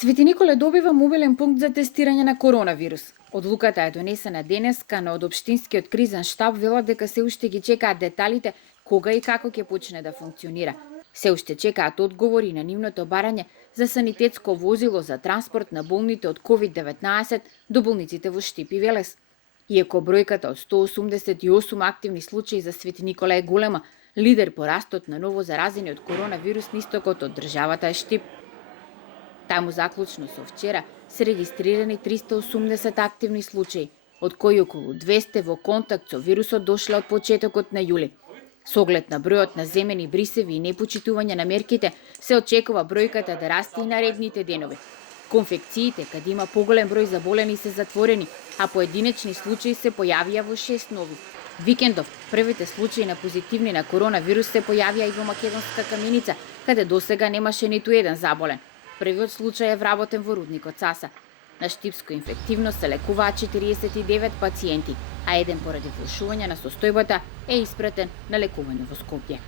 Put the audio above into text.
Свети Николе добива мобилен пункт за тестирање на коронавирус. Одлуката е донесена денеска, но од Општинскиот кризен штаб велат дека се уште ги чекаат деталите кога и како ќе почне да функционира. Се уште чекаат одговори на нивното барање за санитетско возило за транспорт на болните од COVID-19 до болниците во Штип и Велес. Иако бројката од 188 активни случаи за Свети Никола е голема, лидер по растот на ново заразени од коронавирус на истокот од државата е Штип. Таму заклучно со вчера се регистрирани 380 активни случаи, од кои околу 200 во контакт со вирусот дошле од почетокот на јули. Со оглед на бројот на земени брисеви и непочитување на мерките, се очекува бројката да расте и наредните денови. Конфекциите, каде има поголем број заболени, се затворени, а поединечни случаи се појавија во 6 нови. Викендов првите случаи на позитивни на коронавирус се појавија и во Македонска Каменица, каде досега немаше ниту еден заболен. Првиот случај е вработен во рудникот Саса. На Штипско инфективно се лекуваат 49 пациенти, а еден поради влошување на состојбата е испратен на лекување во Скопје.